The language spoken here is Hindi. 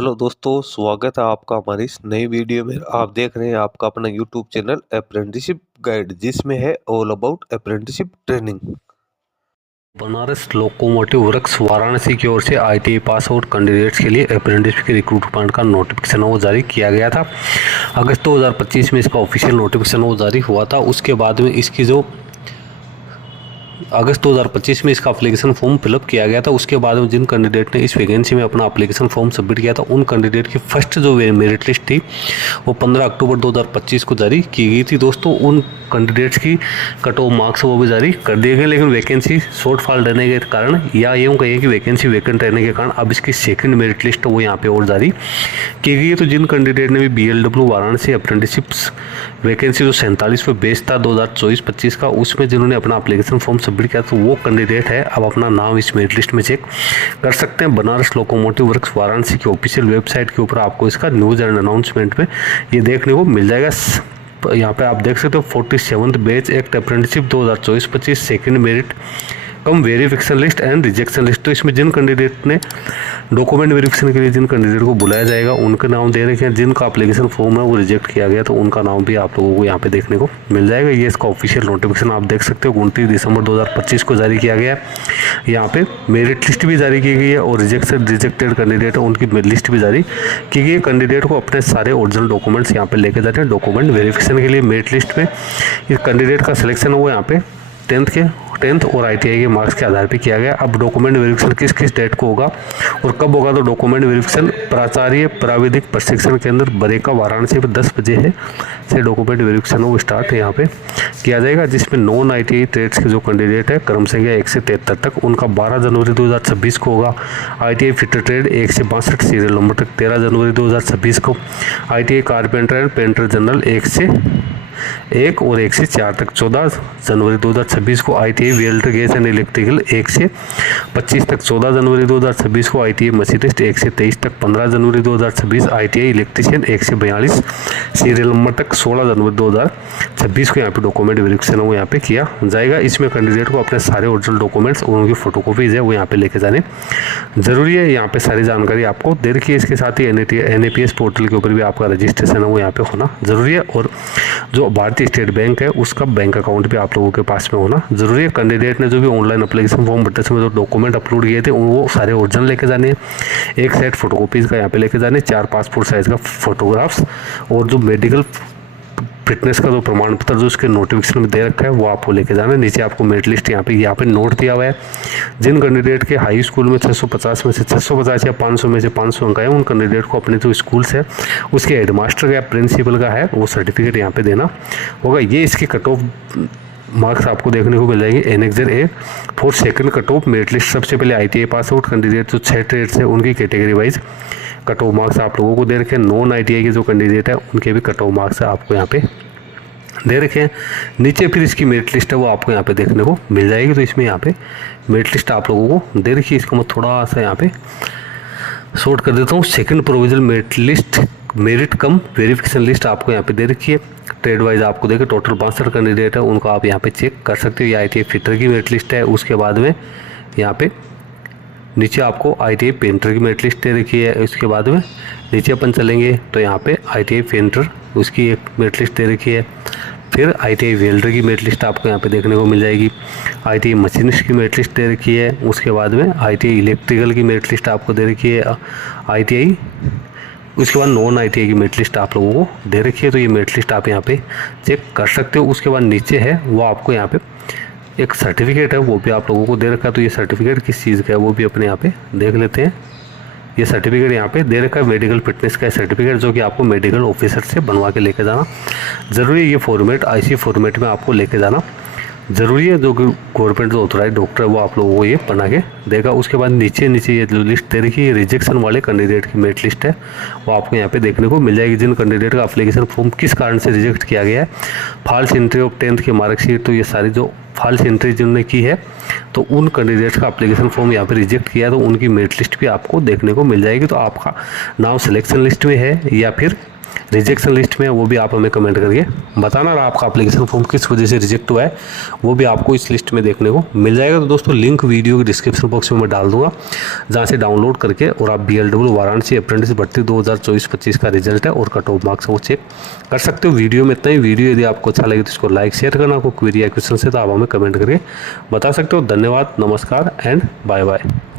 हेलो दोस्तों, स्वागत है आपका हमारी इस नई वीडियो में। आप देख रहे हैं आपका अपना यूट्यूब चैनल अप्रेंटिसशिप गाइड, जिसमें है all about apprenticeship training. Banaras locomotive works Varanasi की ओर से आईटीआई पास आउट कैंडिडेट्स के लिए अप्रेंटिस के रिक्रूटमेंट का नोटिफिकेशन वो जारी किया गया था। अगस्त 2025 में इसका ऑफिशियल नोटिफिकेशन वो जारी हुआ था। उसके बाद में इसकी जो अगस्त 2025 में इसका एप्लीकेशन फॉर्म फिलअप किया गया था। उसके बाद में जिन कैंडिडेट ने इस वैकेंसी में अपना एप्लीकेशन फॉर्म सबमिट किया था, उन कैंडिडेट की फर्स्ट जो मेरिट लिस्ट थी वो 15 अक्टूबर 2025 को जारी की गई थी। दोस्तों, उन कैंडिडेट्स की कट ऑफ मार्क्स वो भी जारी कर दिए गए, लेकिन वैकेंसी शॉर्टफॉल रहने के कारण या यूँ कहिए कि वैकेंसी वैकेंट रहने के कारण अब इसकी सेकंड मेरिट लिस्ट वो यहाँ पे और जारी की गई है। तो जिन कैंडिडेट ने भी BLW वाराणसी अप्रेंटिसशिप्स वैकेंसी जो 47 पे बेस था 2024-25 का, उसमें जिन्होंने अपना एप्लीकेशन फॉर्म सबमिट किया तो वो कैंडिडेट है अब अपना नाम इस मेरिट लिस्ट में चेक कर सकते हैं। बनारस लोकोमोटिव वर्क्स वाराणसी की ऑफिशियल वेबसाइट के ऊपर आपको इसका न्यूज़ एंड अनाउंसमेंट में ये देखने को मिल जाएगा। यहाँ पे आप देख सकते हो 47th batch act apprenticeship 2024-25 second merit cum verification list and rejection list. तो इसमें जिन कैंडिडेट ने डॉक्यूमेंट वेरिफिकेशन के लिए जिन कैंडिडेट को बुलाया जाएगा उनके नाम दे रखे हैं, जिनका एप्लीकेशन फॉर्म है वो रिजेक्ट किया गया तो उनका नाम भी आप लोगों को यहाँ पे देखने को मिल जाएगा। ये इसका ऑफिशियल नोटिफिकेशन आप देख सकते हो 29 दिसंबर 2025 को जारी किया गया है। यहाँ पे मेरिट लिस्ट भी जारी की गई है और रिजेक्टेड कैंडिडेट है उनकी लिस्ट भी जारी की गई है। कैंडिडेट को अपने सारे ओरिजिनल डॉक्यूमेंट्स यहाँ पे लेके जाते हैं डॉक्यूमेंट वेरिफिकेशन के लिए। मेरिट लिस्ट में इस कैंडिडेट का सिलेक्शन वो यहाँ पे 10th और ITI के मार्क्स के आधार पर किया गया। अब डॉक्यूमेंट वेरिफिकेशन किस किस डेट को होगा और कब होगा, तो डॉक्यूमेंट वेरिफिकेशन प्राचार्य प्राविधिक प्रशिक्षण केंद्र बरेका वाराणसी पर 10 बजे है से डॉक्यूमेंट वेरिफिकेशन वो स्टार्ट यहाँ पे किया जाएगा, जिसमें नॉन ITI ट्रेड्स के जो कैंडिडेट है क्रम संख्या 1 से 73 तक उनका 12 जनवरी 2026 को होगा। ITI फिटर ट्रेड 1 से 62 सीरियल नंबर तक 13 जनवरी 2026 को। ITI carpenter and painter general 1 से 1 और 1 से 4 तक 14 जनवरी 2026 को। ITI welder gas and electrical 1 से 25 तक 14 जनवरी 2026 को। ITI मशीनिस्ट 1 से 23 तक 15 जनवरी 2026। ITI इलेक्ट्रीशियन 1 से 42 सीरियल नंबर तक 16 जनवरी 2026 को यहाँ पे डॉक्यूमेंट वेरिफिकेशन वो यहाँ पे किया जाएगा। इसमें कैंडिडेट को अपने सारे ओरिजिनल डॉक्यूमेंट्स और उनकी फोटोकॉपीज है वो यहाँ पे लेके जाने जरूरी है। यहाँ पे सारी जानकारी आपको दे रखी है। इसके साथ ही NAPS पोर्टल के ऊपर भी आपका रजिस्ट्रेशन है वो यहाँ पे होना जरूरी है और जो भारतीय स्टेट बैंक है उसका बैंक अकाउंट भी आप लोगों के पास में होना जरूरी है। कैंडिडेट ने जो भी ऑनलाइन एप्लीकेशन फॉर्म भरते समय जो डॉक्यूमेंट अपलोड किए थे वो सारे ओरिजिनल लेके जाने हैं। एक सेट फोटोकॉपीज का यहाँ पे लेके जाने, 4 पासपोर्ट साइज का फोटोग्राफ्स और जो मेडिकल फिटनेस का जो प्रमाण पत्र जो उसके नोटिफिकेशन में दे रखा है वो आपको लेके जाना है। नीचे आपको मेरिट लिस्ट यहाँ पे नोट दिया हुआ है। जिन कैंडिडेट के हाई स्कूल में 650 में से 650 या 500 में से 500 अंक आए, उन कैंडिडेट को अपने जो स्कूल्स है उसके हेडमास्टर का या प्रिंसिपल का है वो सर्टिफिकेट यहाँ पे देना होगा। ये इसकी कट ऑफ मार्क्स आपको देखने को मिल जाएगी। Annexure A for second cut off merit list. सबसे पहले ITI पास आउट कैंडिडेट जो 6 ट्रेड्स है उनकी category wise cut off marks आप लोगों को दे रखे हैं। नॉन ITI के जो कैंडिडेट है उनके भी कट ऑफ मार्क्स आपको यहाँ पे दे रखे हैं। नीचे फिर इसकी मेरिट लिस्ट है वो आपको यहाँ पे देखने को मिल जाएगी। तो इसमें यहाँ पे मेरिट लिस्ट आप लोगों को दे रखी है। इसको मैं थोड़ा सा यहाँ पे शॉर्ट कर देता हूँ। Second provisional merit list merit cum verification list आपको यहाँ पे दे रखी है। ट्रेड वाइज आपको देखें टोटल 62 कैंडिडेट है उनको आप यहाँ पे चेक कर सकते हो। ये ITI फिटर की मेरिट लिस्ट है। उसके बाद में यहाँ पे नीचे आपको ITI पेंटर की मेरिट लिस्ट दे रखी है। उसके बाद में नीचे अपन चलेंगे तो यहाँ पे ITI पेंटर उसकी एक मेरिट लिस्ट दे रखी है। फिर ITI वेल्डर की मेरिट लिस्ट आपको यहाँ पे देखने को मिल जाएगी। ITI मशीनिस्ट की मेरिट लिस्ट दे रखी है। उसके बाद में ITI इलेक्ट्रिकल की मेरिट लिस्ट आपको दे रखी है। ITI उसके बाद नॉन ITI की मेरिट लिस्ट आप लोगों को दे रखी है। तो ये मेरिट लिस्ट आप यहाँ पे चेक कर सकते हो। उसके बाद नीचे है वो आपको यहाँ पे एक सर्टिफिकेट है वो भी आप लोगों को दे रखा है। तो ये सर्टिफिकेट किस चीज़ का है वो भी अपने यहाँ पे देख लेते हैं। ये सर्टिफिकेट यहाँ पे दे रखा है मेडिकल फिटनेस का सर्टिफिकेट, जो कि आपको मेडिकल ऑफिसर से बनवा के लेके जाना ज़रूरी है। ये फॉर्मेट IC फॉर्मेट में आपको लेके जाना ज़रूरी है, जो कि गवर्नमेंट जो ऑथोराइज डॉक्टर है वो आप लोगों को ये बना के देगा। उसके बाद नीचे ये जो लिस्ट दे रखी है रिजेक्शन वाले कैंडिडेट की मेरिट लिस्ट है वो आपको यहाँ पे देखने को मिल जाएगी। जिन कैंडिडेट का एप्लीकेशन फॉर्म किस कारण से रिजेक्ट किया गया है, फॉल्स एंट्री ऑफ 10th की मार्कशीट, तो ये सारी जो फॉल्स एंट्री जिन्होंने की है तो उन कैंडिडेट्स का एप्लीकेशन फॉर्म यहाँ पे रिजेक्ट किया है तो उनकी मेरिट लिस्ट भी आपको देखने को मिल जाएगी। तो आपका नाम सिलेक्शन लिस्ट में है या फिर रिजेक्शन लिस्ट में है वो भी आप हमें कमेंट करके बताना। और आपका एप्लीकेशन फॉर्म किस वजह से रिजेक्ट हुआ है वो भी आपको इस लिस्ट में देखने को मिल जाएगा। तो दोस्तों लिंक वीडियो के डिस्क्रिप्शन बॉक्स में मैं डाल दूंगा, जहाँ से डाउनलोड करके और आप BLW वाराणसी अप्रेंटिस भर्ती 2024-25 का रिजल्ट है और कट ऑफ मार्क्स वो चेक कर सकते हो। वीडियो में इतना ही। वीडियो यदि आपको अच्छा लगे तो इसको लाइक शेयर करना। कोई क्वेरी या क्वेश्चन है तो आप हमें कमेंट करके बता सकते हो। धन्यवाद, नमस्कार एंड बाय बाय।